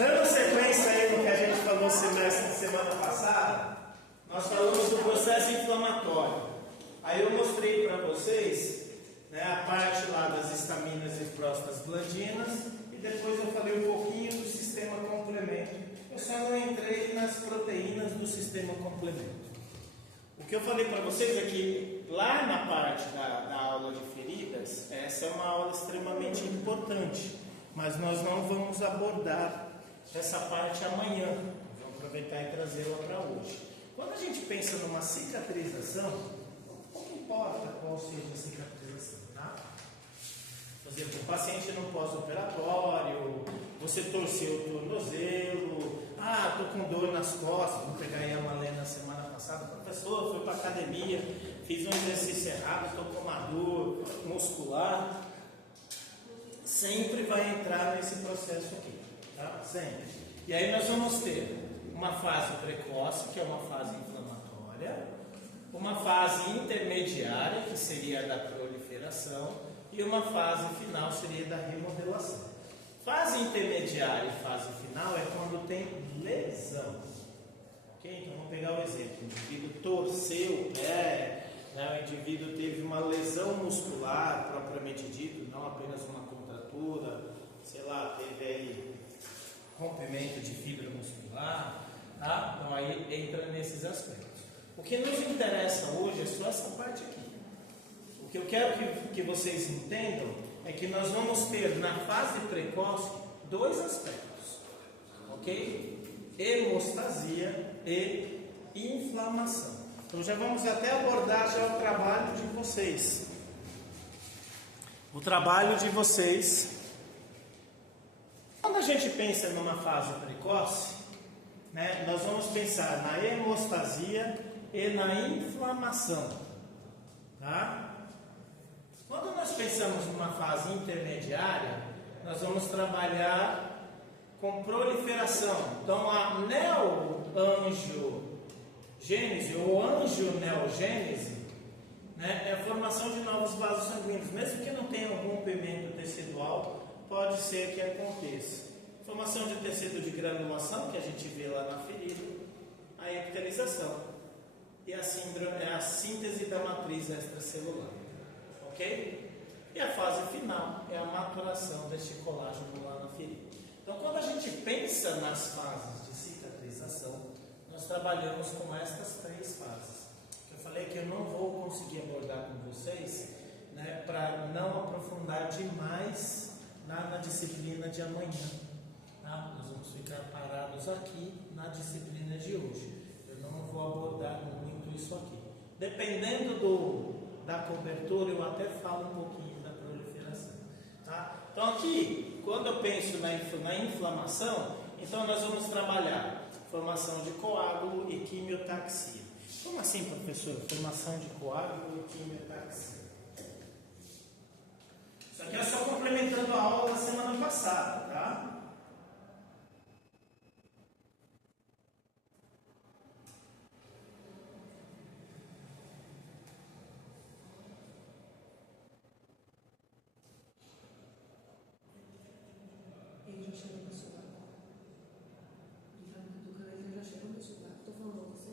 Dando sequência aí no que a gente falou semana passada, nós falamos do processo inflamatório. Aí eu mostrei para vocês, né, a parte lá das estaminas e prostaglandinas, e depois eu falei um pouquinho do sistema complemento. Eu só não entrei nas proteínas do sistema complemento. O que eu falei para vocês é que lá na parte da aula de feridas, essa é uma aula extremamente importante, mas nós não vamos abordar essa parte amanhã. Vamos aproveitar e trazê-la para hoje. Quando a gente pensa numa cicatrização, pouco importa qual seja a cicatrização, tá? Por exemplo, o paciente no pós-operatório, você torceu o tornozelo, estou com dor nas costas, vou pegar aí a Malena semana passada, professor, fui para academia, fiz um exercício errado, estou com uma dor muscular, sempre vai entrar nesse processo aqui, tá? Sempre. E aí nós vamos ter uma fase precoce, que é uma fase inflamatória, uma fase intermediária, que seria a da proliferação, e uma fase final seria da remodelação. Fase intermediária e fase final é quando tem lesão. Ok? Então vamos pegar o exemplo. O indivíduo torceu o pé, né? O indivíduo teve uma lesão muscular propriamente dito, não apenas uma contratura, sei lá, teve aí rompimento de fibra muscular, tá? Então aí entra nesses aspectos. O que nos interessa hoje é só essa parte aqui. O que eu quero que vocês entendam é que nós vamos ter na fase precoce dois aspectos, ok? Hemostasia e inflamação. Então já vamos até abordar já o trabalho de vocês. O trabalho de vocês. Quando a gente pensa numa fase precoce, né, nós vamos pensar na hemostasia e na inflamação, tá? Quando nós pensamos numa fase intermediária, nós vamos trabalhar com proliferação. Então a neoangiogênese ou angioneogênese, né, é a formação de novos vasos sanguíneos. Mesmo que não tenha algum rompimento tecidual, pode ser que aconteça. Formação de tecido de granulação, que a gente vê lá na ferida, a epitelização e a síntese da matriz extracelular. Ok? E a fase final é a maturação deste colágeno lá na ferida. Então, quando a gente pensa nas fases de cicatrização, nós trabalhamos com estas três fases. Eu falei que eu não vou conseguir abordar com vocês, né, para não aprofundar demais na disciplina de amanhã. Tá? Nós vamos ficar parados aqui na disciplina de hoje. Eu não vou abordar muito isso aqui. Dependendo da cobertura, eu até falo um pouquinho da proliferação. Tá? Então aqui, quando eu penso na inflamação, então nós vamos trabalhar formação de coágulo e quimiotaxia. Como assim, professor? Formação de coágulo e quimiotaxia. Isso aqui é só complementando a aula da semana passada, tá? Ele já chegou no celular. Ele já chegou no celular. Estou falando com você?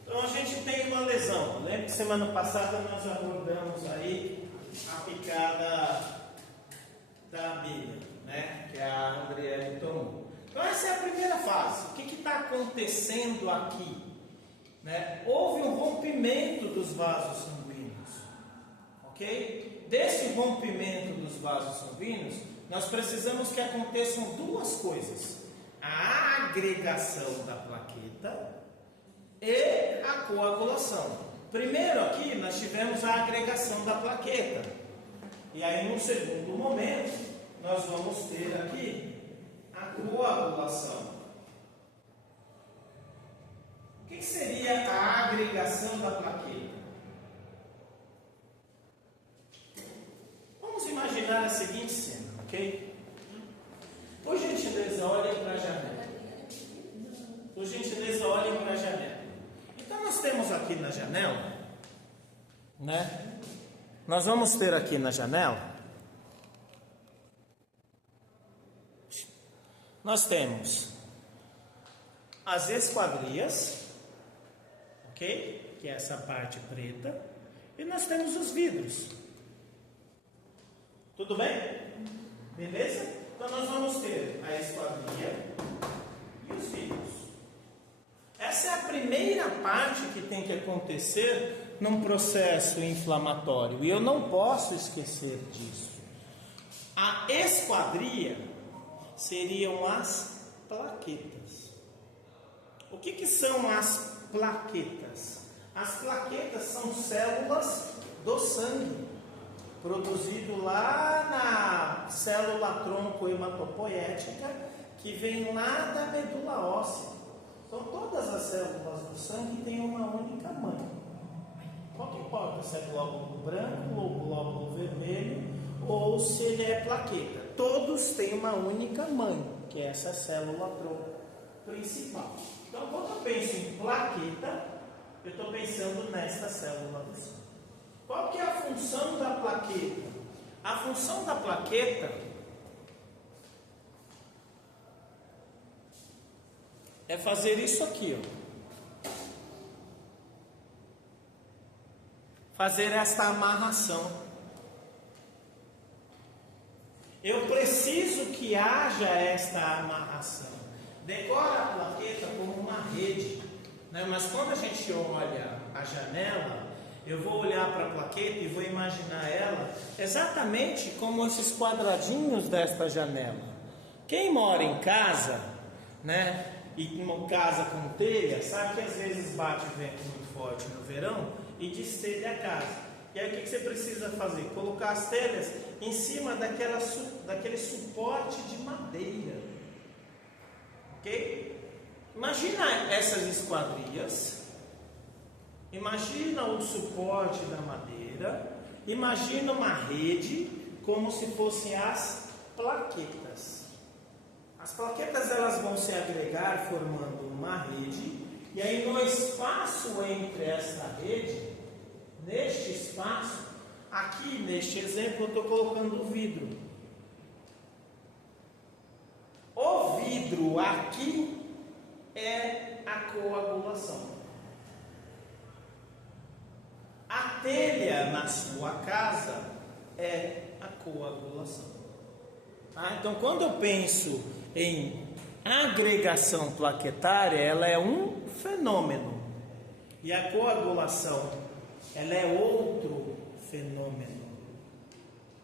Então a gente tem uma lesão. Lembra que semana passada nós abordamos aí a picada da abelha, né? Que a Andriele tomou. Então essa é a primeira fase. O que está acontecendo aqui? Né? Houve um rompimento dos vasos sanguíneos, ok? Desse rompimento dos vasos sanguíneos, nós precisamos que aconteçam duas coisas: a agregação da plaqueta e a coagulação. Primeiro aqui nós tivemos a agregação da plaqueta, e aí no segundo momento nós vamos ter aqui a coagulação. O que seria a agregação da plaqueta? janela, né? Nós vamos ter aqui na janela, nós temos as esquadrias, ok? Que é essa parte preta, e nós temos os vidros. Tudo bem? Beleza? Então nós vamos ter a esquadria e os vidros. Essa é a primeira parte que tem que acontecer num processo inflamatório, e eu não posso esquecer disso. A esquadria seriam as plaquetas. O que são as plaquetas? As plaquetas são células do sangue, produzido lá na célula tronco hematopoética, que vem lá da medula óssea. Então todas as células do sangue têm uma única mãe. Qual que importa se é glóbulo branco ou glóbulo vermelho, ou se ele é plaqueta? Todos têm uma única mãe, que é essa célula tronco principal. Então quando eu penso em plaqueta, eu estou pensando nesta célula do sangue. Qual que é a função da plaqueta? A função da plaqueta é fazer isso aqui, ó. Fazer esta amarração. Eu preciso que haja esta amarração. Decora a plaqueta como uma rede, né? Mas quando a gente olha a janela, eu vou olhar para a plaqueta e vou imaginar ela exatamente como esses quadradinhos desta janela. Quem mora em casa, né, e uma casa com telha, sabe que às vezes bate vento muito forte no verão e destelha a casa. E aí o que você precisa fazer? Colocar as telhas em cima daquele suporte de madeira. Ok? Imagina essas esquadrias. Imagina o suporte da madeira, imagina uma rede como se fossem as plaquetas. As plaquetas elas vão se agregar formando uma rede, e aí no espaço entre essa rede, neste espaço, aqui neste exemplo eu estou colocando o vidro. O vidro aqui é a coagulação. A telha na sua casa é a coagulação. Então, quando eu penso em agregação plaquetária, ela é um fenômeno. E a coagulação, ela é outro fenômeno.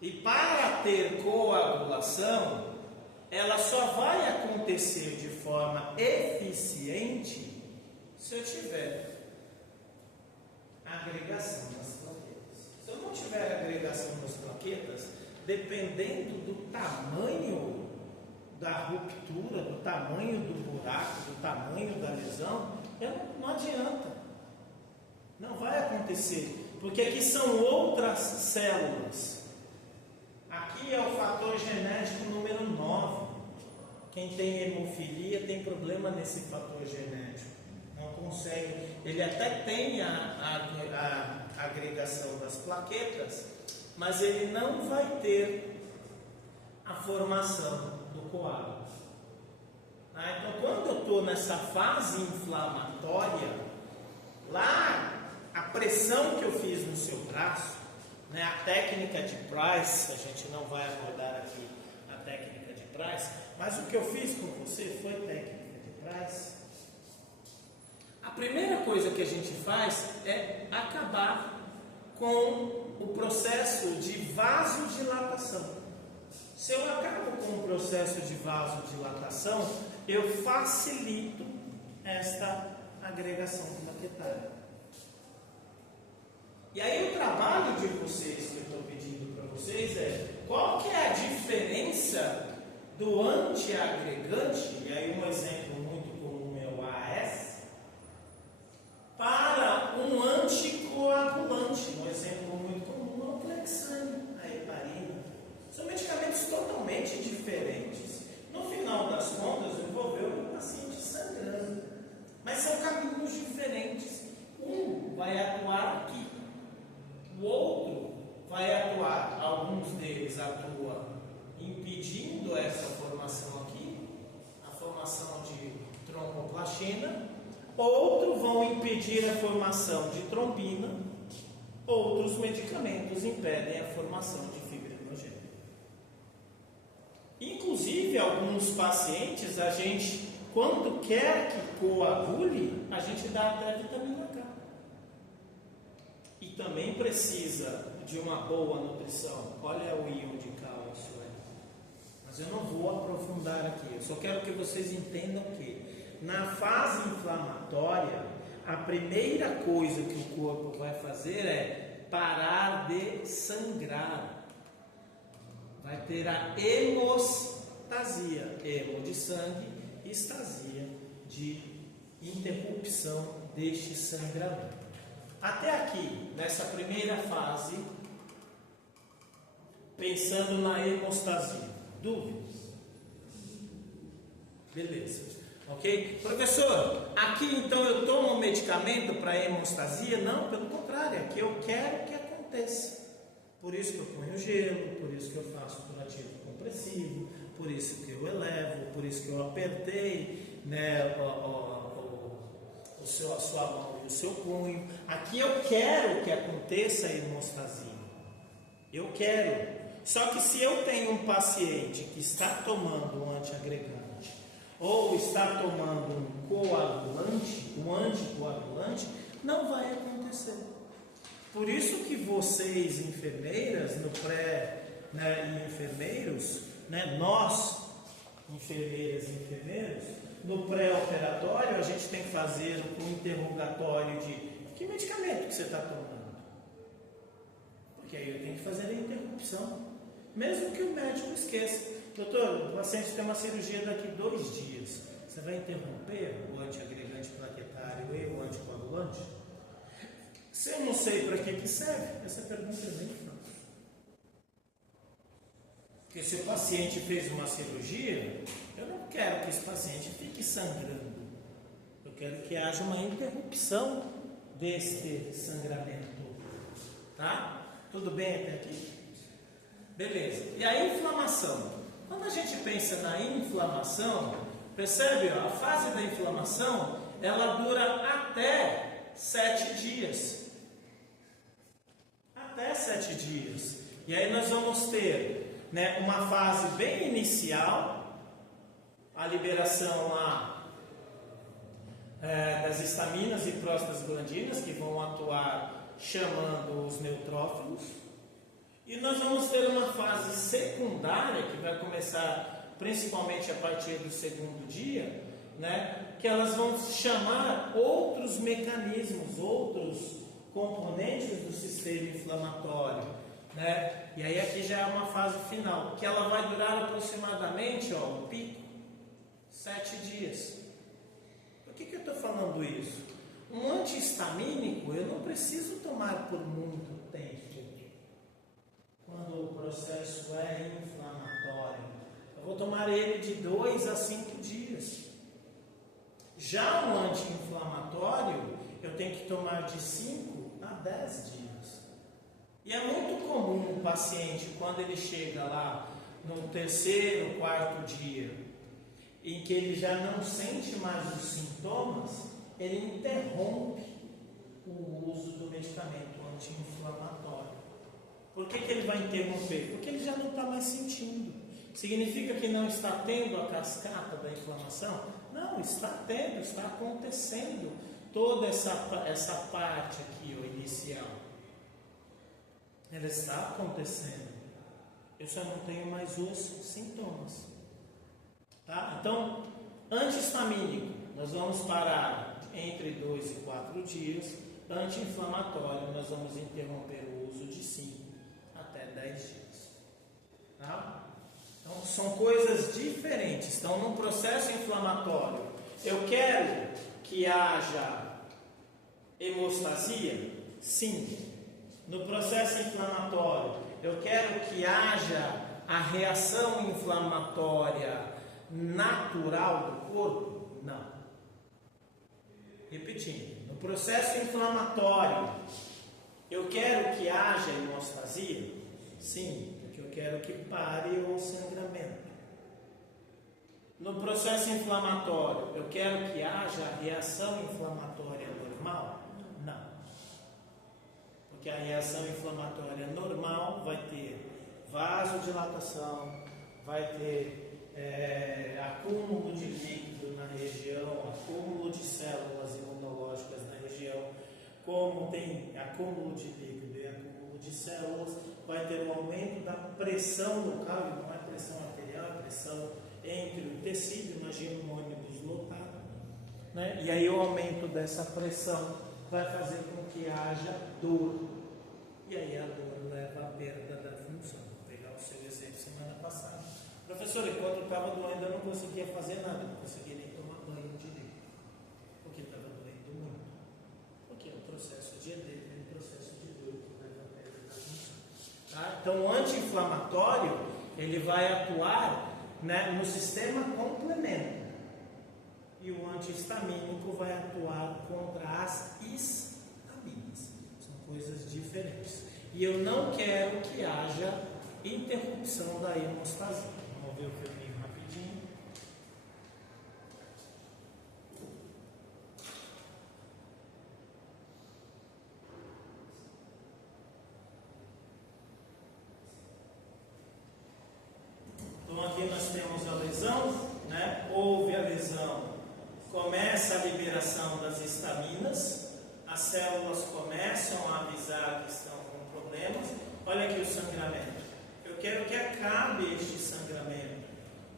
E para ter coagulação, ela só vai acontecer de forma eficiente se eu tiver agregação das plaquetas. Se eu não tiver agregação das plaquetas, dependendo do tamanho da ruptura, do tamanho do buraco, do tamanho da lesão, não adianta. Não vai acontecer, porque aqui são outras células. Aqui é o fator genético número 9. Quem tem hemofilia tem problema nesse fator genético. Não consegue. Ele até tem a agregação das plaquetas, mas ele não vai ter a formação do coágulo. Então, quando eu estou nessa fase inflamatória, lá a pressão que eu fiz no seu braço, né, a técnica de Price, a gente não vai abordar aqui a técnica de Price, mas o que eu fiz com você foi técnica de Price. A primeira coisa que a gente faz é acabar com o processo de vasodilatação. Se eu acabo com o processo de vasodilatação, eu facilito esta agregação plaquetária. E aí o trabalho de vocês que eu estou pedindo para vocês é qual que é a diferença do antiagregante, e aí um exemplo muito comum é o AS, para um anticoagulante, um exemplo muito comum é o Clexane, a heparina. São medicamentos totalmente diferentes. No final das contas, eu vou ver um paciente sangrando, mas são caminhos diferentes. Um vai atuar vai atuar, alguns deles atuam impedindo essa formação aqui, a formação de tromboplastina, outros vão impedir a formação de trombina, outros medicamentos impedem a formação de fibrinogênio. Inclusive, alguns pacientes, a gente, quando quer que coagule, a gente dá até vitamina K. E também precisa de uma boa nutrição. Olha o íon de cálcio aí. Mas eu não vou aprofundar aqui. Eu só quero que vocês entendam que na fase inflamatória, a primeira coisa que o corpo vai fazer é parar de sangrar. Vai ter a hemostasia. Hemo de sangue, estasia de interrupção deste sangramento. Até aqui, nessa primeira fase, pensando na hemostasia. Dúvidas? Beleza. Ok? Professor, aqui então eu tomo medicamento para hemostasia? Não, pelo contrário, aqui eu quero que aconteça. Por isso que eu ponho gelo, por isso que eu faço curativo compressivo, por isso que eu elevo, por isso que eu apertei, né, a sua mão e o seu punho. Aqui eu quero que aconteça a hemostasia. Eu quero. Só que se eu tenho um paciente que está tomando um antiagregante ou está tomando um coagulante, um anticoagulante, não vai acontecer. Por isso que vocês, enfermeiras, no pré, né, e enfermeiros, né, nós, enfermeiras e enfermeiros, no pré-operatório, a gente tem que fazer um interrogatório de que medicamento que você está tomando. Porque aí eu tenho que fazer a interrupção. Mesmo que o médico esqueça. Doutor, o paciente tem uma cirurgia daqui 2 dias. Você vai interromper o antiagregante plaquetário e o anticoagulante? Se eu não sei para que serve, essa pergunta eu nem faço. Porque se o paciente fez uma cirurgia, eu não quero que esse paciente fique sangrando. Eu quero que haja uma interrupção deste sangramento. Tá? Tudo bem até aqui? Beleza. E a inflamação? Quando a gente pensa na inflamação, percebe? Ó, a fase da inflamação, ela dura até 7 dias. Até 7 dias. E aí nós vamos ter, né, uma fase bem inicial, a liberação lá das histaminas e prostaglandinas, que vão atuar chamando os neutrófilos. E nós vamos ter uma fase secundária, que vai começar principalmente a partir do 2º dia, né, que elas vão chamar outros mecanismos, outros componentes do sistema inflamatório, né? E aí aqui já é uma fase final, que ela vai durar aproximadamente, ó, um pico, 7 dias. Por que eu estou falando isso? Um antihistamínico eu não preciso tomar por muito tempo. Quando o processo é inflamatório, eu vou tomar ele de 2 a 5 dias. Já o anti-inflamatório, eu tenho que tomar de 5 a 10 dias. E é muito comum o paciente, quando ele chega lá no 3º, 4º dia, em que ele já não sente mais os sintomas, ele interrompe o uso do medicamento anti-inflamatório. Por que ele vai interromper? Porque ele já não está mais sentindo. Significa que não está tendo a cascata da inflamação? Não, está tendo, está acontecendo toda essa parte aqui, ó, inicial. Ela está acontecendo. Eu só não tenho mais os sintomas. Tá? Então, antihistamínico, nós vamos parar entre 2 e 4 dias. Anti-inflamatório, nós vamos interromper o uso de 5 até 10 dias. Tá? Então, são coisas diferentes. Então, num processo inflamatório, eu quero que haja hemostasia? Sim. No processo inflamatório, eu quero que haja a reação inflamatória natural do corpo? Não. Repetindo, no processo inflamatório, eu quero que haja hemostasia? Sim, porque eu quero que pare o sangramento. No processo inflamatório, eu quero que haja reação inflamatória normal? Não. Porque a reação inflamatória normal vai ter vasodilatação, vai ter acúmulo de líquido na região, acúmulo de células imunológicas na região. Como tem acúmulo de líquido e acúmulo de células, vai ter um aumento da pressão local, e não é pressão arterial, é pressão entre o tecido. Imagina um ônibus lotado, né? E aí o aumento dessa pressão vai fazer com que haja dor, e aí a dor leva à perda da função. Vou pegar o seu exemplo semana passada. Professor, enquanto eu estava doendo eu não conseguia fazer nada, não conseguia nem tomar banho direito, porque estava doendo muito, porque é um processo de edema, um processo de dor que leva à perda da função. Tá? Então o anti-inflamatório ele vai atuar, né, no sistema complemento, e o antihistamínico vai atuar contra as histaminas. São coisas diferentes. E eu não quero que haja interrupção da hemostasia. Vamos ver o filminho rapidinho. Então aqui nós temos a lesão, né? Houve a lesão, começa a liberação das histaminas, as células começam a avisar que estão com problemas. Olha aqui o sangramento. Eu quero que acabe este sangramento.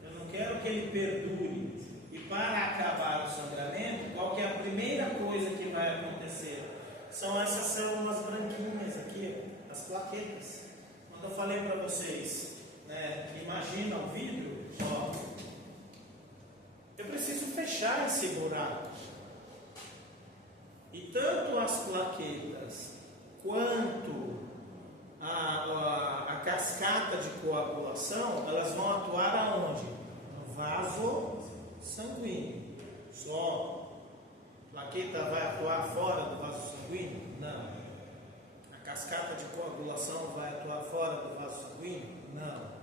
Eu não quero que ele perdure. E para acabar o sangramento, qual que é a primeira coisa que vai acontecer? São essas células branquinhas aqui, as plaquetas. Quando eu falei para vocês, né, que imagina o vidro, ó, eu preciso fechar esse buraco. E tanto as plaquetas quanto a cascata de coagulação, elas vão atuar aonde? No vaso sanguíneo. Só a plaqueta vai atuar fora do vaso sanguíneo? Não. A cascata de coagulação vai atuar fora do vaso sanguíneo? Não.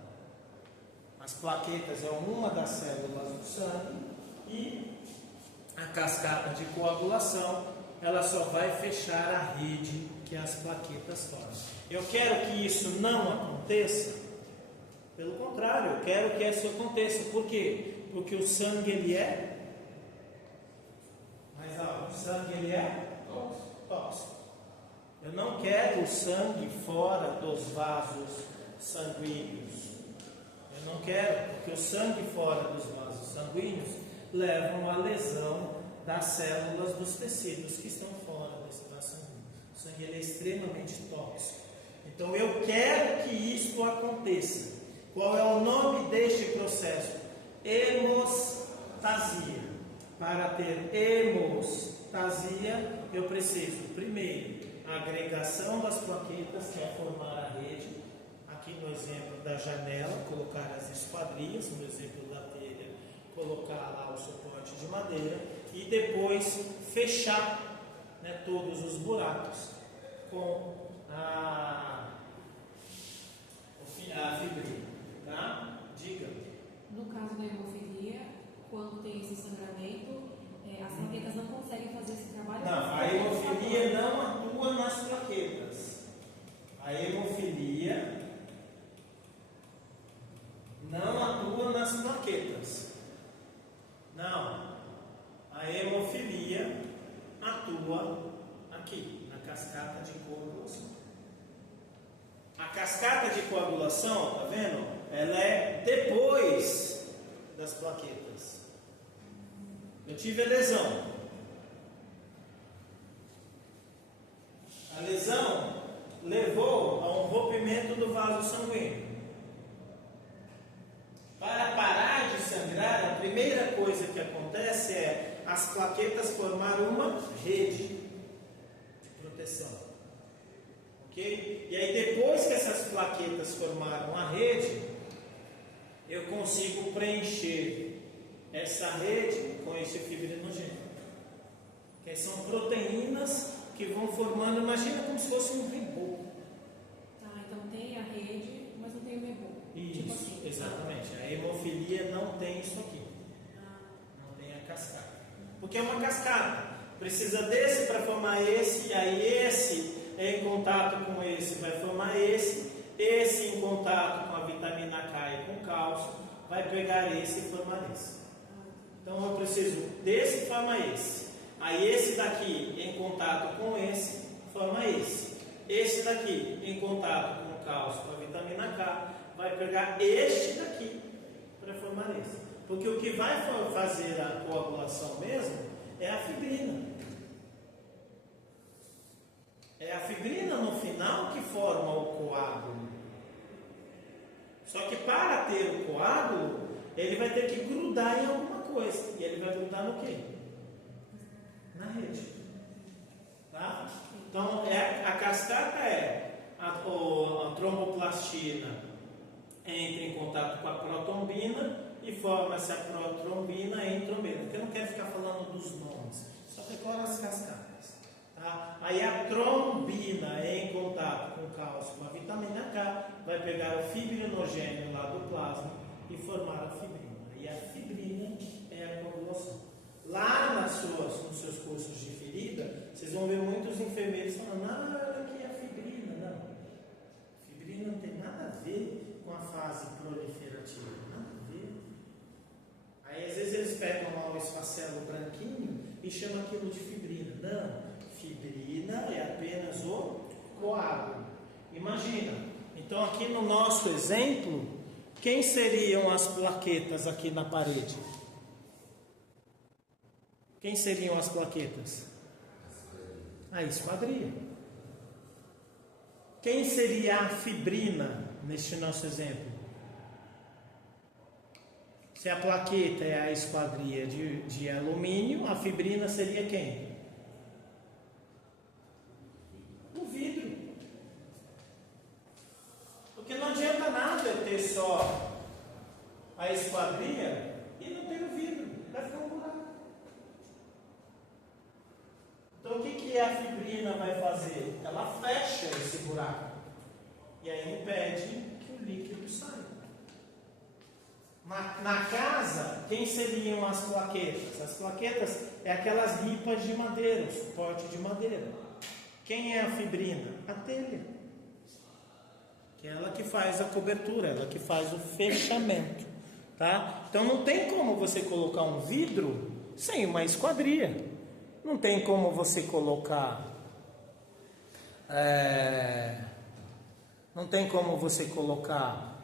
As plaquetas é uma das células do sangue, e a cascata de coagulação ela só vai fechar a rede que as plaquetas formam. Eu quero que isso não aconteça. Pelo contrário, eu quero que isso aconteça. Por quê? Porque o sangue ele é o sangue ele é tóxico. Eu não quero o sangue fora dos vasos sanguíneos. Eu não quero, porque o sangue fora dos vasos sanguíneos levam à lesão das células dos tecidos que estão fora desse vaso sanguíneo. O sangue ele é extremamente tóxico. Então eu quero que isso aconteça. Qual é o nome deste processo? Hemostasia. Para ter hemostasia, eu preciso, primeiro, a agregação das plaquetas, que é formar a rede. Aqui no exemplo da janela, colocar as esquadrias, no exemplo da telha, colocar lá o suporte de madeira, e depois fechar, né, todos os buracos com a fibrina, tá? Diga. No caso da hemofilia, quando tem esse sangramento, as plaquetas não conseguem fazer esse trabalho? Não, a hemofilia não atua nas plaquetas. A hemofilia não atua nas plaquetas. Não. A hemofilia atua aqui, na cascata de coagulação. A cascata de coagulação, tá vendo? Ela é depois das plaquetas. Eu tive a lesão. A lesão levou a um rompimento do vaso sanguíneo. Para parar de sangrar, a primeira coisa que acontece é as plaquetas formar uma rede de proteção. Ok? E aí depois que essas plaquetas formaram a rede, eu consigo preencher essa rede com esse fibrinogênio. Que são proteínas que vão formando, imagina como se fosse um reboco. Tá, então tem a rede, Isso, Tipo assim. exatamente. A hemofilia não tem isso aqui. Não tem a cascata. Porque é uma cascata. Precisa desse para formar esse, e aí esse em contato com esse vai formar esse em contato com a vitamina K e com cálcio vai pegar esse e formar esse. Então eu preciso desse forma esse. Aí esse daqui em contato com esse forma esse. Esse daqui em contato com o cálcio, com a vitamina K, vai pegar este daqui para formar esse. Porque o que vai fazer a coagulação mesmo é a fibrina. É a fibrina no final que forma o coágulo. Só que para ter o coágulo, ele vai ter que grudar em alguma coisa. E ele vai grudar no quê? Na rede. Tá? Então, a cascata é a tromboplastina entra em contato com a protrombina e forma-se a protrombina em trombina. Porque eu não quero ficar falando dos nomes, só decora as cascatas. Tá? Aí a trombina em contato com o cálcio, com a vitamina K, vai pegar o fibrinogênio lá do plasma e formar a fibrina. E a fibrina é a coagulação. Lá nos seus cursos de ferida, vocês vão ver muitos enfermeiros falando: olha aqui a fibrina. Não. Fibrina não tem nada a ver com a fase proliferativa. Nada a ver. Aí às vezes eles pegam lá o esfacelo branquinho e chamam aquilo de fibrina. Não. Fibrina é apenas o coágulo. Imagina. Então aqui no nosso exemplo, quem seriam as plaquetas aqui na parede? Quem seriam as plaquetas? A esquadria. Quem seria a fibrina neste nosso exemplo? Se a plaqueta é a esquadria de alumínio, a fibrina seria quem? O vidro. Porque não adianta nada eu ter só a esquadria e não ter o vidro. Vai ficar um buraco. Então o que a fibrina vai fazer? Ela fecha esse buraco. E aí impede que o líquido saia. Na casa, quem seriam as plaquetas? As plaquetas é aquelas ripas de madeira, o suporte de madeira. Quem é a fibrina? A telha. Que é ela que faz a cobertura, ela que faz o fechamento. Tá? Então não tem como você colocar um vidro sem uma esquadria. Não tem como você colocar. Não tem como você colocar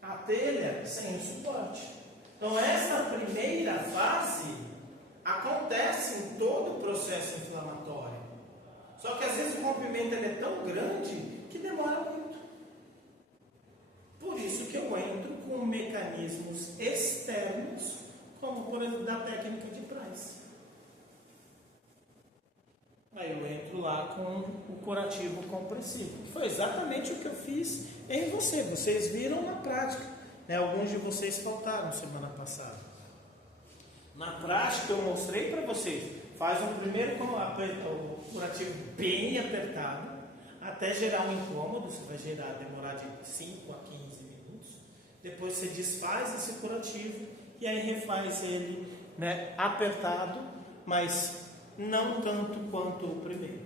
a telha sem o suporte. Então essa primeira fase acontece em todo o processo inflamatório. Só que às vezes o rompimento ele é tão grande que demora muito. Por isso que eu entro com mecanismos externos, como por exemplo da técnica de Price. Aí eu entro lá com o curativo compressivo. Foi exatamente o que eu fiz em você. Vocês viram na prática. Né? Alguns de vocês faltaram semana passada. Na prática eu mostrei para vocês. Faz um primeiro o curativo bem apertado, até gerar um incômodo. Você vai demorar de 5 a 15 minutos. Depois você desfaz esse curativo e aí refaz ele, né, apertado, mas não tanto quanto o primeiro.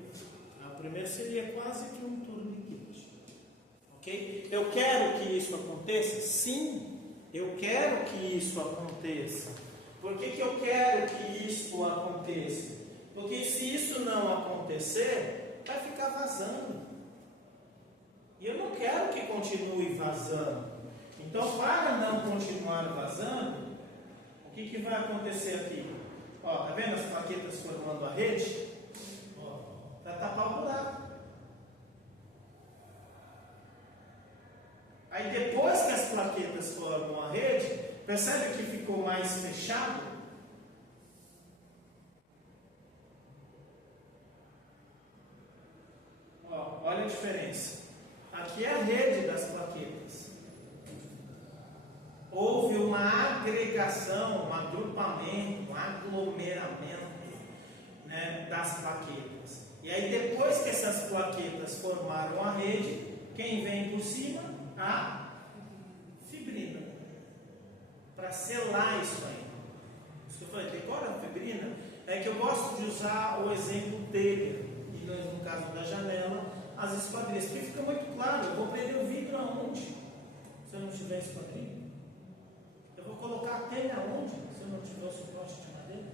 O primeiro seria quase que um tourniquet. Ok? Eu quero que isso aconteça? Sim, eu quero que isso aconteça. Por que eu quero que isso aconteça? Porque se isso não acontecer, vai ficar vazando. E eu não quero que continue vazando. Então, para não continuar vazando, o que vai acontecer aqui? Ó, tá vendo as plaquetas formando a rede? Ó, para tapar o buraco. Aí depois que as plaquetas formam a rede, percebe que ficou mais fechado? Ó, olha a diferença. Aqui é a rede das plaquetas. Houve uma agregação, um agrupamento, um aglomeramento, né, das plaquetas. E aí depois que essas plaquetas formaram a rede, quem vem por cima? a fibrina. Para selar isso aí. Isso que eu falei, decora a fibrina. É que eu gosto de usar o exemplo dele, e no caso da janela, as esquadrias, porque fica muito claro. Eu vou perder o vidro aonde? Se eu não tiver esquadrilha? Eu vou colocar a telha aonde? Se eu não tiver o suporte de madeira?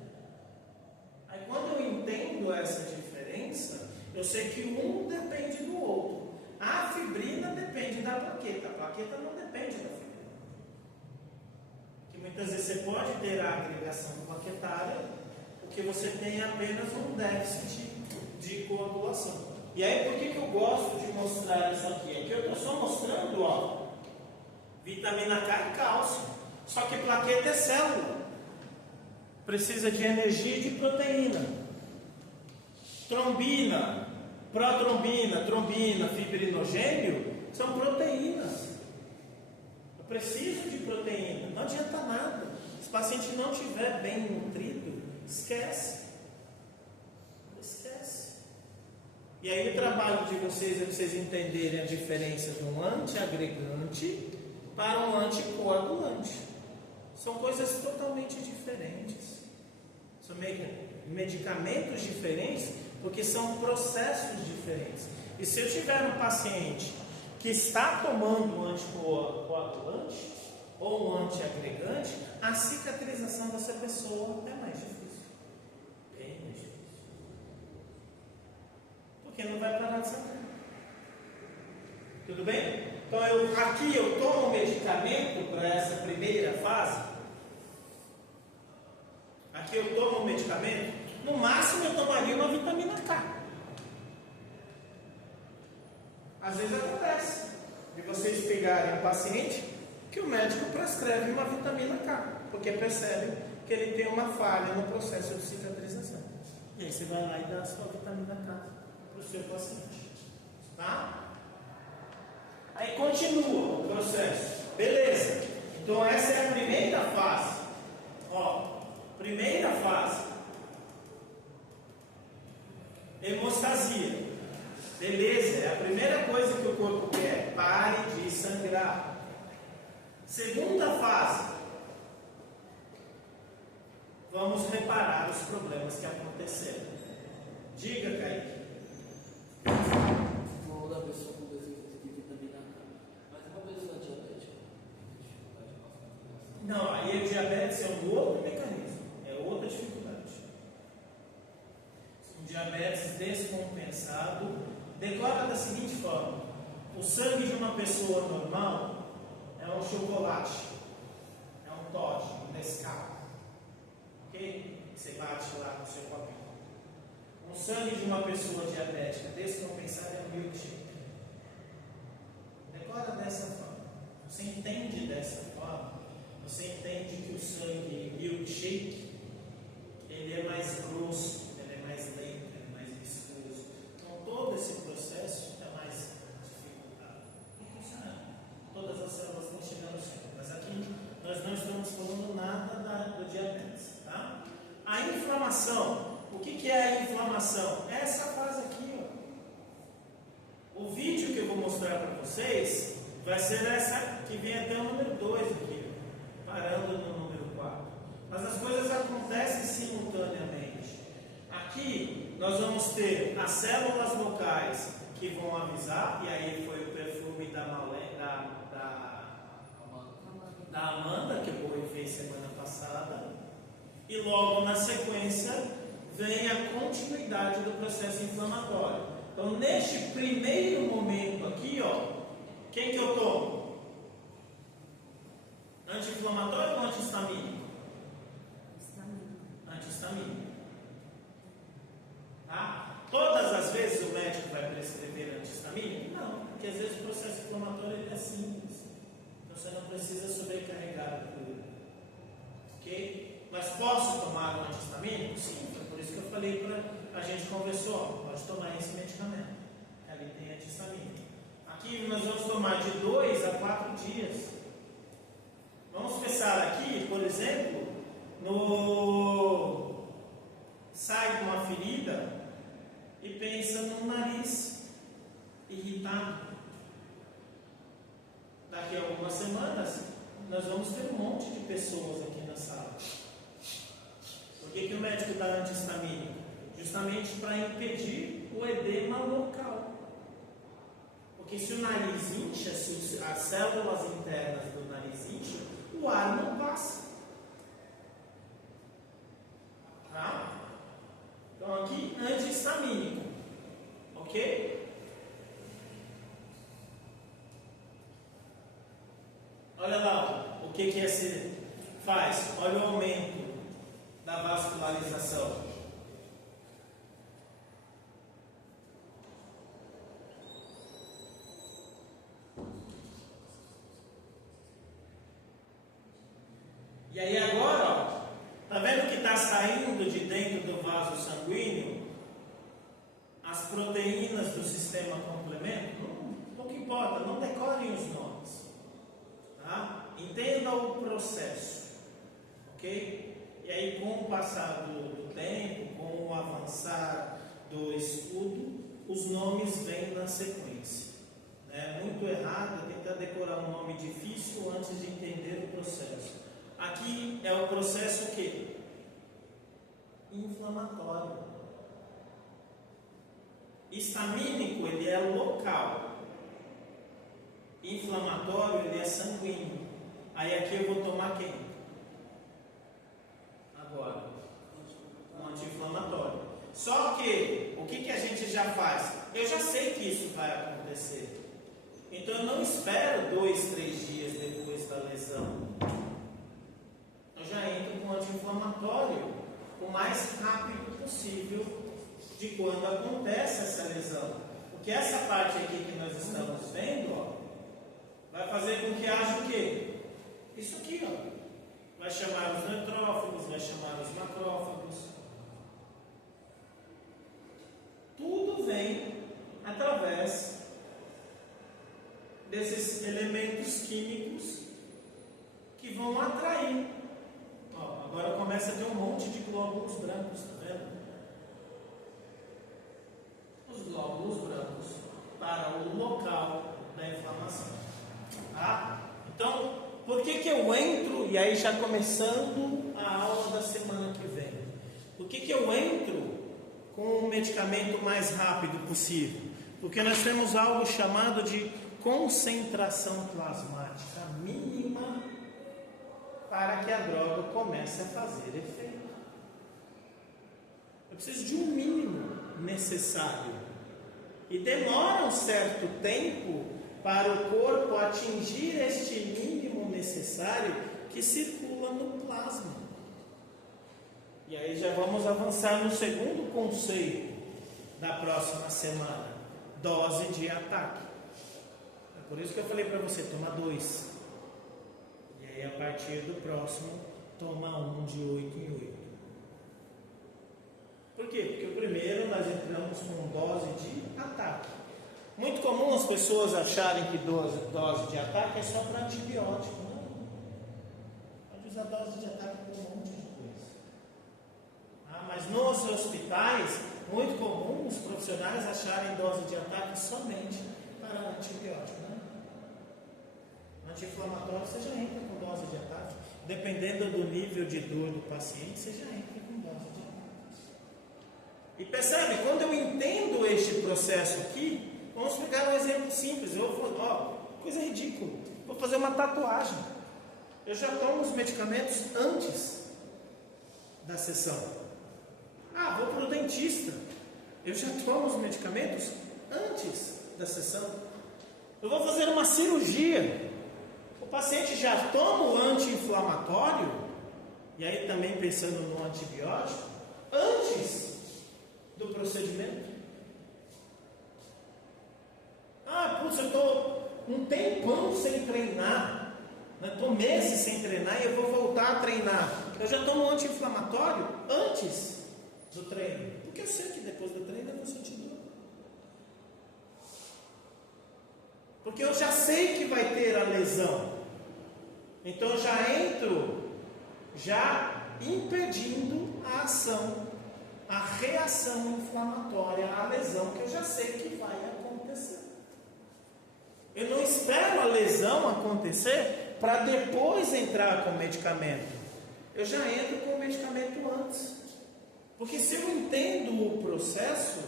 Aí quando eu entendo essa diferença, eu sei que um depende do outro. A fibrina depende da plaqueta. A plaqueta não depende da fibrina. Que muitas vezes você pode ter a agregação plaquetária, porque você tem apenas um déficit de coagulação. E aí, por que eu gosto de mostrar isso aqui? É que eu estou só mostrando, ó, vitamina K e cálcio. Só que plaqueta é célula. Precisa de energia e de proteína. Trombina, protrombina, trombina, fibrinogênio são proteínas. Eu preciso de proteína. Não adianta nada. Se o paciente não estiver bem nutrido, esquece. E aí o trabalho de vocês é vocês entenderem a diferença de um antiagregante para um anticoagulante. São coisas totalmente diferentes. São medicamentos diferentes, porque são processos diferentes. E se eu tiver um paciente que está tomando um anticoagulante ou um antiagregante, a cicatrização dessa pessoa é mais difícil. Bem mais difícil. Porque não vai parar de sangrar. Tudo bem? Então aqui eu tomo um medicamento para essa primeira fase. Aqui eu tomo um medicamento. No máximo eu tomaria uma vitamina K. Às vezes acontece de vocês pegarem um paciente que o médico prescreve uma vitamina K, porque percebe que ele tem uma falha no processo de cicatrização. E aí você vai lá e dá a sua vitamina K para o seu paciente. Tá? Aí continua o processo. Beleza. Então essa é a primeira fase. Ó, primeira fase. Hemostasia. Beleza, é a primeira coisa que o corpo quer. Pare de sangrar. Segunda fase. Vamos reparar os problemas que aconteceram. Diga, Kaique. Uma da pessoa com desejo de vitamina K. Mas uma pessoa diabética. Não, aí o diabetes é um outro mecanismo. É outra dificuldade. Um diabetes descompensado. Decora da seguinte forma: o sangue de uma pessoa normal é um chocolate, é um Toddy, um Nescau, ok? Você bate lá no seu copinho. O sangue de uma pessoa diabética descompensada é um milkshake. Decora dessa forma. Você entende dessa forma? Você entende que o sangue milkshake ele é mais grosso, ele é mais lento, ele é mais viscoso. Então todo esse processo é mais dificultado. Não funciona. Todas as células estão chegando ao centro. Mas aqui nós não estamos falando nada do diabetes. Tá? A inflamação. O que é a inflamação? É essa fase aqui. Ó. O vídeo que eu vou mostrar para vocês vai ser essa que vem até o número 2 aqui, parando no número 4. Mas as coisas acontecem simultaneamente. Aqui nós vamos ter as células locais que vão avisar, e aí foi o perfume da Amanda, que eu fez semana passada, e logo na sequência vem a continuidade do processo inflamatório. Então, neste primeiro momento aqui, ó, quem que eu tomo? Anti-inflamatório ou anti-histamínico? Anti-histamínico. Tá? Todas as vezes o médico vai prescrever anti-histamínico? Não, porque às vezes o processo inflamatório é simples. Então você não precisa sobrecarregar o corpo. Ok? Mas posso tomar um anti-histamínico? Sim, foi por isso que eu falei para a gente conversou. Pode tomar esse medicamento. Ali tem anti-histamínico. Aqui nós vamos tomar de 2 a 4 dias. Vamos pensar aqui, por exemplo, sai de uma ferida e pensa no nariz irritado. nós vamos ter um monte de pessoas aqui na sala. Por que o médico dá antihistamínico? Justamente para impedir o edema local. Porque se o nariz incha, se as células internas do nariz incham, o ar não passa. Tá? Então aqui, antihistamínico. Ok? Olha lá o que esse faz. Olha o aumento da vascularização. E aí agora, ó, tá vendo que está saindo de dentro do vaso sanguíneo as proteínas do sistema complemento? Pouco importa, não decorem os nomes. Tá? Entenda o processo. Ok? E aí, com o passar do tempo, com o avançar do estudo, os nomes vêm na sequência. É muito errado tentar decorar um nome difícil antes de entender o processo. Aqui é o processo o quê? Inflamatório. Histamínico, ele é local. Inflamatório, ele é sanguíneo. Aí aqui eu vou tomar quem? Agora, um anti-inflamatório. Só que, o que a gente já faz? Eu já sei que isso vai acontecer. Então eu não espero 2, 3 dias depois da lesão. Eu já entro com anti-inflamatório o mais rápido possível de quando acontece essa lesão. Porque essa parte aqui que nós estamos vendo, ó, vai fazer com que haja o quê? Isso aqui, ó. Vai chamar os neutrófilos, vai chamar os macrófagos. Tudo vem através desses elementos químicos que vão atrair. Ó, agora começa a ter um monte de glóbulos brancos, tá vendo? Os glóbulos brancos para o local da inflamação. Tá? Então, por que eu entro, e aí já começando a aula da semana que vem, por que eu entro com o medicamento mais rápido possível? Porque nós temos algo chamado de concentração plasmática mínima para que a droga comece a fazer efeito. Eu preciso de um mínimo necessário. E demora um certo tempo para o corpo atingir este mínimo necessário que circula no plasma. E aí já vamos avançar no segundo conceito da próxima semana: dose de ataque. É por isso que eu falei para você, toma 2. E aí a partir do próximo, toma 1 de 8 em 8. Por quê? Porque o primeiro nós entramos com dose de ataque. Muito comum as pessoas acharem que dose de ataque é só para antibiótico. Não. Pode usar dose de ataque para um monte de coisa. Mas nos hospitais, muito comum os profissionais acharem dose de ataque somente para antibiótico. Né? Anti-inflamatório você já entra com dose de ataque. Dependendo do nível de dor do paciente, você já entra com dose de ataque. E percebe, quando eu entendo este processo aqui, vamos pegar um exemplo simples. Eu vou, coisa ridícula. Vou fazer uma tatuagem. Eu já tomo os medicamentos antes da sessão. Vou para o dentista. Eu já tomo os medicamentos antes da sessão. Eu vou fazer uma cirurgia. O paciente já toma o anti-inflamatório, e aí também pensando no antibiótico, antes do procedimento. Eu estou um tempão sem treinar, estou meses sem treinar e eu vou voltar a treinar. Eu já tomo anti-inflamatório antes do treino, porque eu sei que depois do treino eu vou sentir dor. Porque eu já sei que vai ter a lesão. Então eu já entro impedindo a ação, a reação inflamatória, a lesão que eu já sei que vai acontecer. Eu não espero a lesão acontecer para depois entrar com o medicamento. Eu já entro com o medicamento antes. Porque se eu entendo o processo,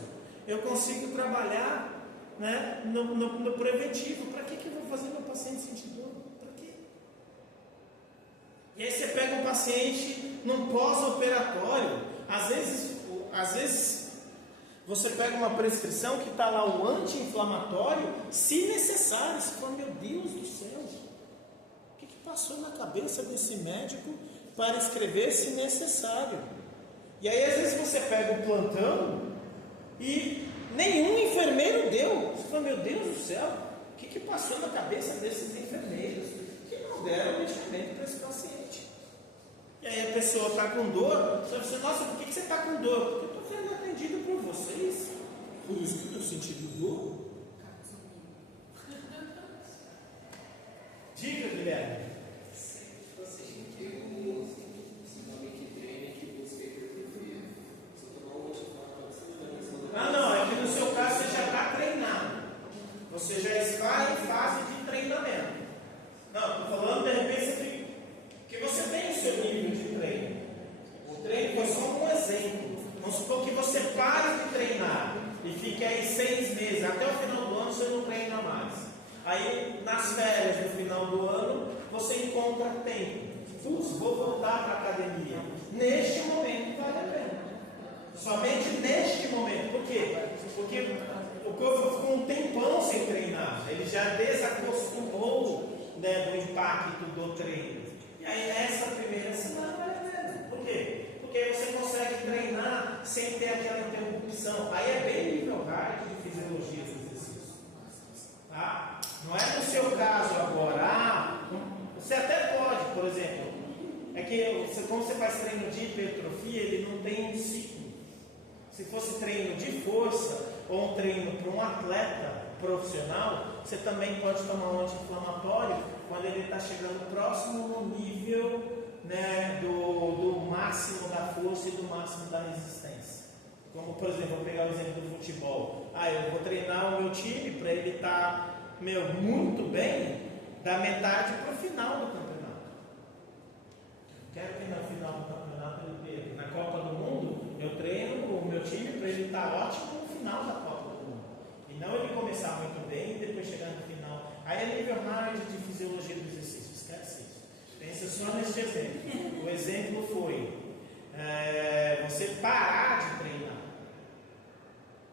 eu consigo trabalhar, né, no preventivo. Para que eu vou fazer meu paciente sentir dor? Para quê? E aí você pega um paciente num pós-operatório. Às vezes você pega uma prescrição que está lá o anti-inflamatório, se necessário. Você fala, meu Deus do céu, o que passou na cabeça desse médico para escrever se necessário? E aí às vezes você pega o plantão e nenhum enfermeiro deu. Você fala, meu Deus do céu, o que passou na cabeça desses enfermeiros que não deram medicamento para esse paciente? E aí a pessoa está com dor. Você fala, nossa, por que você está com dor? Porque eu estou sendo atendido por vocês, por isso que eu estou sentindo dor. Diga, Guilherme. Não, é que no seu caso você já está treinado. Você já está em fase de treinamento. Não, estou falando de repente que você tem o seu nível de treino. O treino foi só um exemplo. Vamos supor que você pare de treinar e fique aí 6 meses, até o final do ano você não treina mais. Aí nas férias do final do ano você encontra tempo. Putz, vou voltar para a academia. Neste momento vale a pena. Somente neste momento. Por quê? Porque o corpo ficou um tempão sem treinar. Ele já desacostumou, né, do impacto do treino. E aí nessa primeira semana vale a pena. Por quê? Porque aí você consegue treinar sem ter aquela interrupção. Aí é bem nível hard de fisiologia dos exercícios. Tá? Não é no seu caso agora. Você até pode, por exemplo. É que como você faz treino de hipertrofia, ele não tem um ciclo. Se fosse treino de força ou um treino para um atleta profissional, você também pode tomar um anti-inflamatório quando ele está chegando próximo no nível, né, do máximo da força e do máximo da resistência. Como, por exemplo, vou pegar o exemplo do futebol. Eu vou treinar o meu time para ele estar, muito bem da metade para o final do campeonato. Quero que no final do campeonato ele, na Copa do Mundo, eu treino o meu time para ele estar ótimo no final da Copa do Mundo. E não ele começar muito bem e depois chegar no final. Aí é nível hard de fisiologia do exercício. Esquece isso. Pensa só nesse exemplo. O exemplo foi você parar de treinar.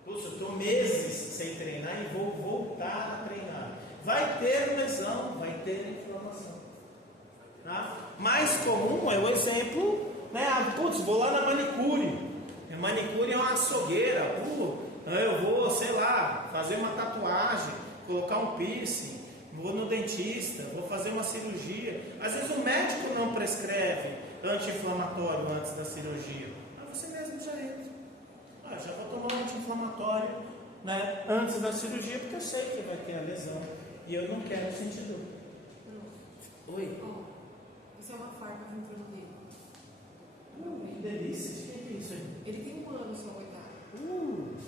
Puxa, eu estou meses sem treinar e vou voltar a treinar. Vai ter lesão, vai ter inflamação. Tá? Mais comum é o exemplo, né? Vou lá na manicure. A manicure é uma açougueira. Eu vou, sei lá, fazer uma tatuagem, colocar um piercing, vou no dentista, vou fazer uma cirurgia. Às vezes o médico não prescreve anti-inflamatório antes da cirurgia. Mas você mesmo já entra. Já vou tomar um anti-inflamatório, né, antes da cirurgia, porque eu sei que vai ter a lesão e eu não quero sentir dor. Oi? Isso é uma farpa que entrou no dedo. Que delícia, o que é isso aí? Ele tem 1 ano só, coitado.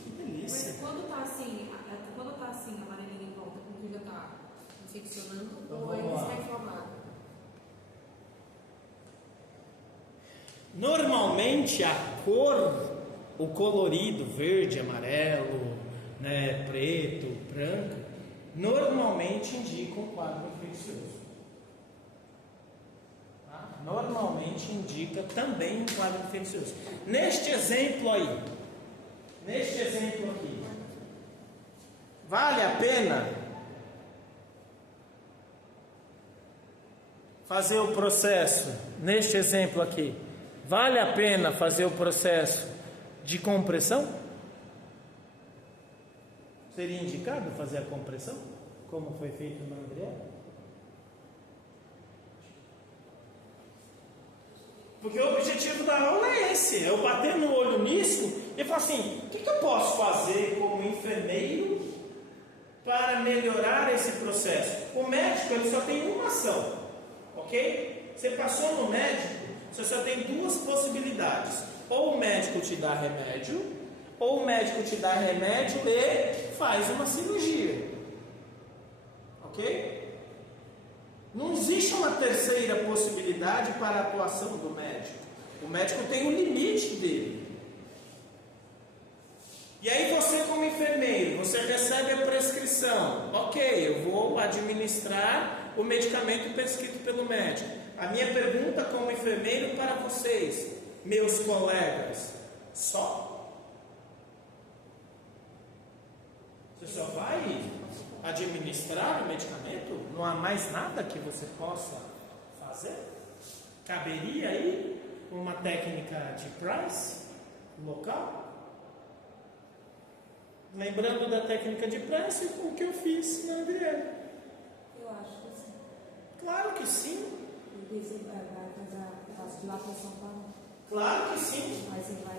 Que delícia. Mas quando tá assim, amarelinho em volta, porque já tá infeccionando, Então, ou ainda está inflamado? Normalmente a cor, o colorido, verde, amarelo, né, preto, branco, normalmente indica um quadro infeccioso. Normalmente indica também um quadro infeccioso. Neste exemplo aqui, vale a pena fazer o processo, neste exemplo aqui, vale a pena fazer o processo de compressão? Seria indicado fazer a compressão, como foi feito no André? Porque o objetivo da aula é esse, eu bater no olho nisso e falar assim, o que eu posso fazer como enfermeiro para melhorar esse processo? O médico ele só tem uma ação, ok? Você passou no médico, você só tem 2 possibilidades, ou o médico te dá remédio, ou o médico te dá remédio e faz uma cirurgia, ok? Não existe uma terceira possibilidade para a atuação do médico. O médico tem um limite dele. E aí você, como enfermeiro, você recebe a prescrição. Ok, eu vou administrar o medicamento prescrito pelo médico. A minha pergunta como enfermeiro para vocês, meus colegas, só? Você só vai administrar o medicamento? Não há mais nada que você possa fazer? Caberia aí uma técnica de price local? Lembrando da técnica de price, o que eu fiz na Adriana? Eu acho que sim. Claro que sim. Claro que sim.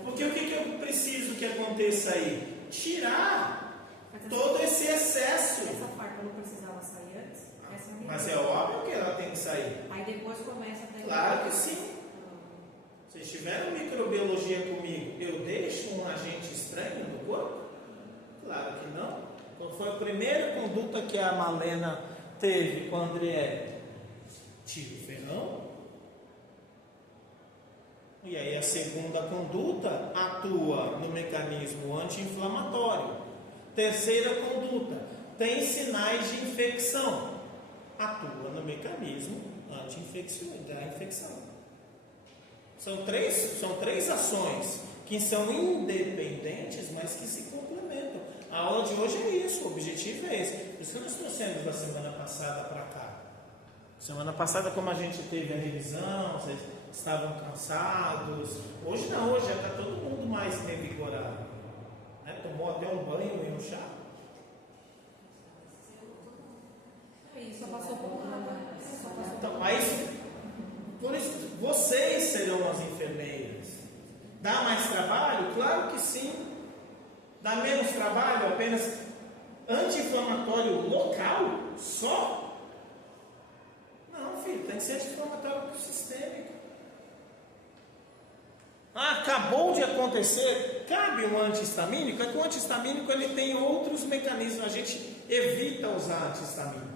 Porque o que eu preciso que aconteça aí? Tirar todo esse excesso. Essa farpa não precisava sair antes? Mas é óbvio que ela tem que sair. Aí depois começa a ter. Claro que sim. Vocês tiveram microbiologia comigo, eu deixo um agente estranho no corpo? Claro que não. Então foi a primeira conduta que a Malena teve com a Andriele. Tira o ferrão. E aí a segunda conduta atua no mecanismo anti-inflamatório. Terceira conduta, tem sinais de infecção. Atua no mecanismo da infecção. São três ações que são independentes, mas que se complementam. A aula de hoje é isso, o objetivo é esse. Por isso que nós trouxemos da semana passada para cá. Semana passada, como a gente teve a revisão, vocês estavam cansados. Hoje não, hoje já está todo mundo mais revigorado. Né? Tomou até um banho e um chá. Só passou por nada. Então, mas por isso, vocês serão as enfermeiras. Dá mais trabalho? Claro que sim. Dá menos trabalho? Apenas anti-inflamatório local? Só? Não, filho, tem que ser anti-inflamatório sistêmico. Acabou de acontecer, cabe um antihistamínico? É que o antihistamínico ele tem outros mecanismos, a gente evita usar antihistamínico.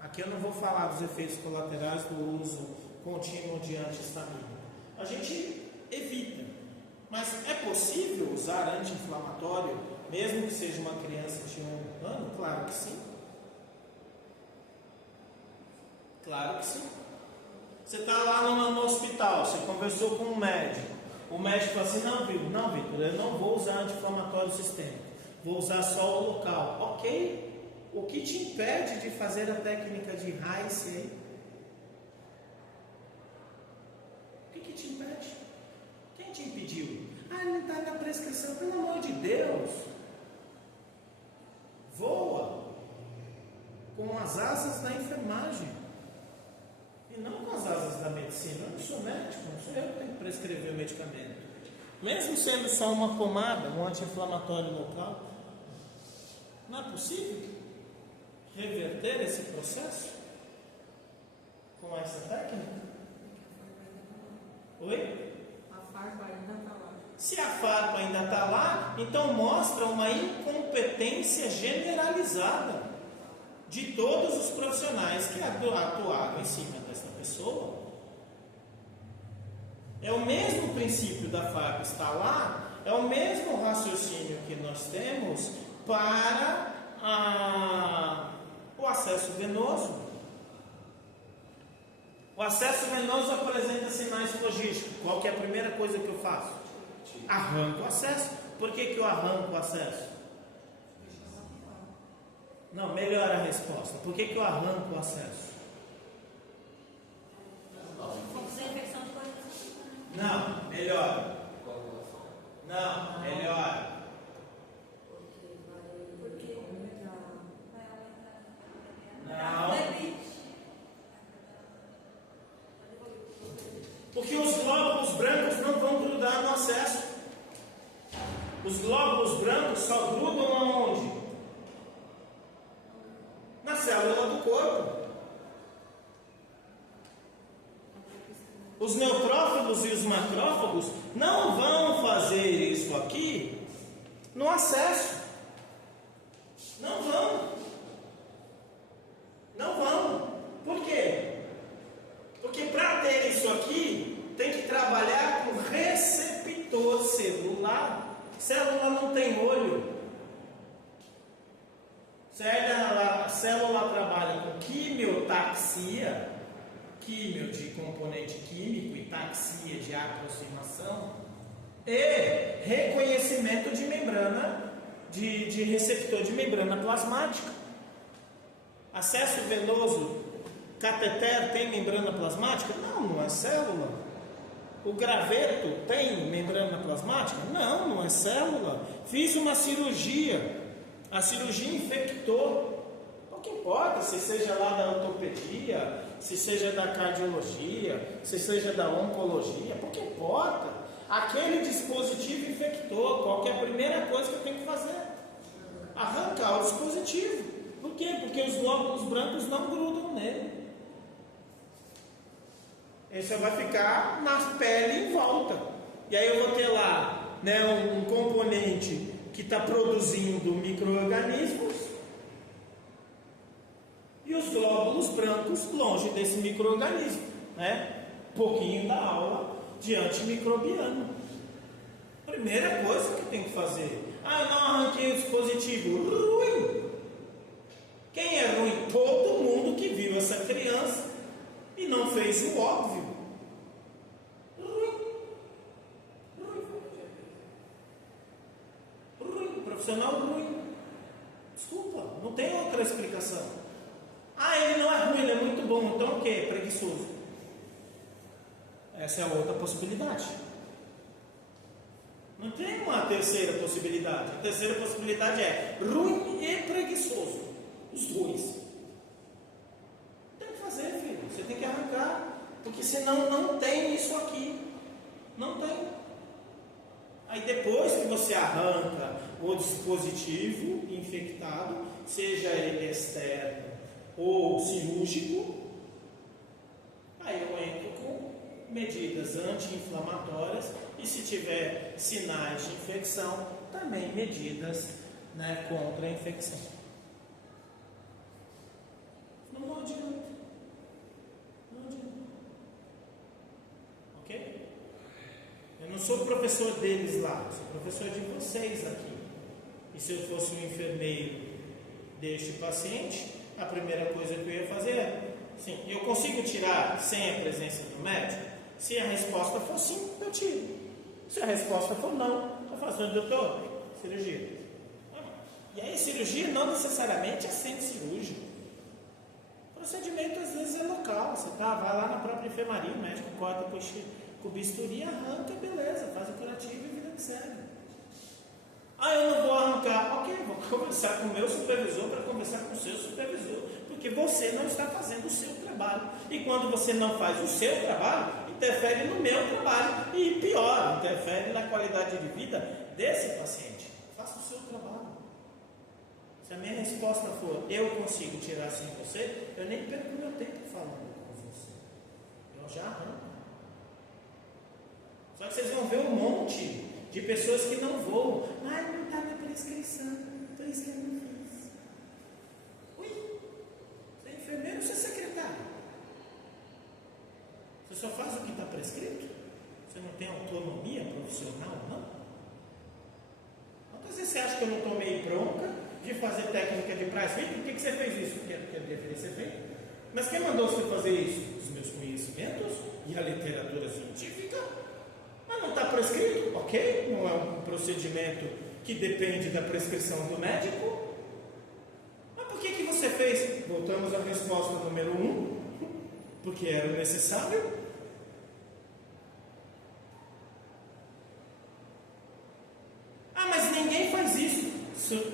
Aqui eu não vou falar dos efeitos colaterais do uso contínuo de antihistamínico. A gente evita. Mas é possível usar anti-inflamatório, mesmo que seja uma criança de 1 ano? Claro que sim. Claro que sim. Você está lá no hospital, você conversou com um médico. O médico fala assim, não, Vitor, eu não vou usar anti-inflamatório sistêmico. Vou usar só o local. Ok. O que te impede de fazer a técnica de Rice aí? O que te impede? Quem te impediu? Não está na prescrição, pelo amor de Deus. Voa com as asas da enfermagem e não com as asas da medicina. Eu não sou médico, não sou eu que tenho que prescrever o medicamento. Mesmo sendo só uma pomada, um anti-inflamatório local, não é possível reverter esse processo com essa técnica? Oi? A farpa ainda está lá. Se a farpa ainda está lá, então mostra uma incompetência generalizada de todos os profissionais que atuaram em cima dessa pessoa. É o mesmo princípio da farpa estar lá, é o mesmo raciocínio que nós temos para o acesso venoso. O acesso venoso apresenta sinais logísticos. Qual que é a primeira coisa que eu faço? Arranco o acesso. Por que eu arranco o acesso? Não, melhora a resposta. Por que eu arranco o acesso? Infecção de coração. Não, melhora. Não, melhora. Não. Porque os glóbulos brancos não vão grudar no acesso. Os glóbulos brancos só grudam aonde? Na célula do corpo. Os neutrófilos e os macrófagos não vão fazer isso aqui no acesso. Não vão. Não vão. Por quê? A célula trabalha com quimiotaxia, químio de componente químico e taxia de aproximação, e reconhecimento de membrana, de receptor de membrana plasmática. Acesso venoso, cateter tem membrana plasmática? Não, não é célula. O graveto tem membrana plasmática? Não, não é célula. Fiz uma cirurgia, a cirurgia infectou. Não que importa, se seja lá da ortopedia, se seja da cardiologia, se seja da oncologia, pouco importa. Aquele dispositivo infectou. Qual que é a primeira coisa que eu tenho que fazer? Arrancar o dispositivo. Por quê? Porque os glóbulos brancos não grudam nele. Ele só vai ficar na pele em volta. E aí eu vou ter lá, né, um componente que está produzindo micro-organismos e os glóbulos brancos longe desse micro-organismo, né? Um pouquinho da aula de antimicrobiano. Primeira coisa que tem que fazer. Ah, eu não arranquei o dispositivo. Ruim! Quem é ruim? Todo mundo que viu essa criança e não fez o óbvio. Ruim. Profissional ruim. Desculpa, não tem outra explicação. Ah, ele não é ruim, ele é muito bom. Então o que? Preguiçoso. Essa é a outra possibilidade. Não tem uma terceira possibilidade. A terceira possibilidade é ruim e preguiçoso. Os dois. Tem que fazer, filho. Você tem que arrancar. Porque senão não tem isso aqui. Não tem. Aí depois que você arranca o dispositivo infectado, seja ele externo ou cirúrgico, aí eu entro com medidas anti-inflamatórias e se tiver sinais de infecção, também medidas, né, contra a infecção. Não adianta. Não adianta. Ok? Eu não sou professor deles lá, eu sou professor de vocês aqui. E se eu fosse um enfermeiro deste paciente, a primeira coisa que eu ia fazer é, sim, eu consigo tirar sem a presença do médico? Se a resposta for sim, eu tiro. Se a resposta for não, eu faço, doutor, cirurgia. E aí cirurgia não necessariamente é centro cirúrgico. O procedimento às vezes é local. Você vai lá na própria enfermaria, o médico corta com o bisturi, arranca, beleza, faz o curativo e vida que segue. Ah, eu não vou arrancar. Ok, vou conversar com o meu supervisor para conversar com o seu supervisor, porque você não está fazendo o seu trabalho. E quando você não faz o seu trabalho, interfere no meu trabalho. E pior, interfere na qualidade de vida desse paciente. Faça o seu trabalho. Se a minha resposta for, eu consigo tirar sem você, eu nem perco meu tempo falando com você. Eu já arranco. Só que vocês vão ver um monte de pessoas que não voam. Ah, não está na prescrição, por isso que eu não fiz. Ui, você é enfermeiro ou você é secretário? Você só faz o que está prescrito? Você não tem autonomia profissional, não? Quantas vezes você acha que eu não tomei bronca de fazer técnica de price? Por que você fez isso? Porque deveria ser feito. Mas quem mandou você fazer isso? Os meus conhecimentos e a literatura científica. Mas não está prescrito? Ok, não é um procedimento que depende da prescrição do médico. Mas por que você fez? Voltamos à resposta número 1. Porque era o necessário. Ah, mas ninguém faz isso.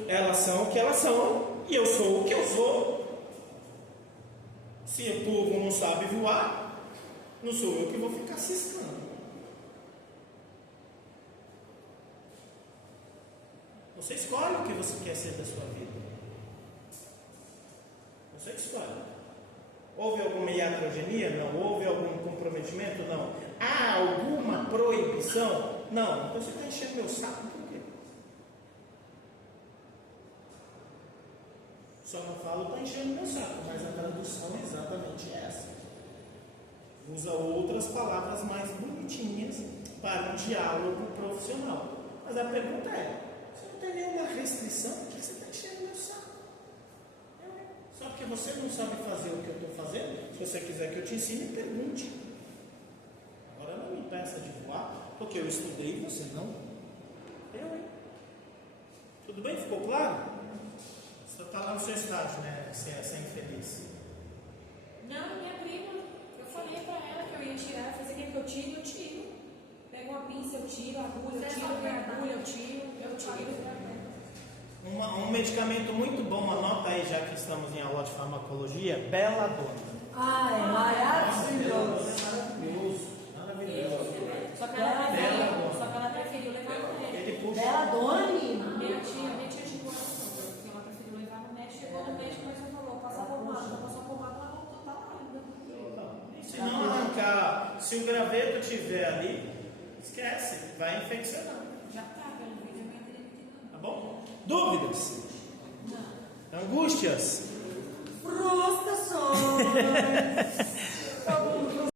Elas são o que elas são e eu sou o que eu sou. Se o povo não sabe voar, não sou eu que vou ficar ciscando. Você escolhe o que você quer ser da sua vida. Você escolhe. Houve alguma iatrogenia? Não. Houve algum comprometimento? Não. Há alguma proibição? Não. Então você está enchendo meu saco por quê? Só não falo está enchendo meu saco, mas a tradução é exatamente essa. Usa outras palavras mais bonitinhas para um diálogo profissional. Mas a pergunta é, você não tem nenhuma restrição? Por que você está enchendo meu saco? que você não sabe fazer o que eu estou fazendo, se você quiser que eu te ensine, pergunte. Agora não me peça de voar, porque eu estudei e você não. Eu, hein? Tudo bem? Ficou claro? Você está lá no seu estágio, né? Você é infeliz. Não, minha prima, eu falei pra ela que eu ia tirar, fazer o que eu tiro. Pego uma pinça, eu tiro, agulha, eu tiro, eu tiro. Um medicamento muito bom, anota aí, já que estamos em aula de farmacologia, Beladona. Ai, maravilhoso. Maravilhoso. Só que ela preferiu levar no médico. Ele puxa. Beladona, menina. Minha tia chegou que ela preferiu levar no médico, chegou no médico, mas ela falou, passa a pomada, passou a pomada, ela voltou, tá lá ainda. Se não arrancar, se o graveto estiver ali, esquece, vai infeccionar. Já tá, pelo vídeo, a minha teria que Tá bom? Dúvidas? não. Angústias? Frustrações.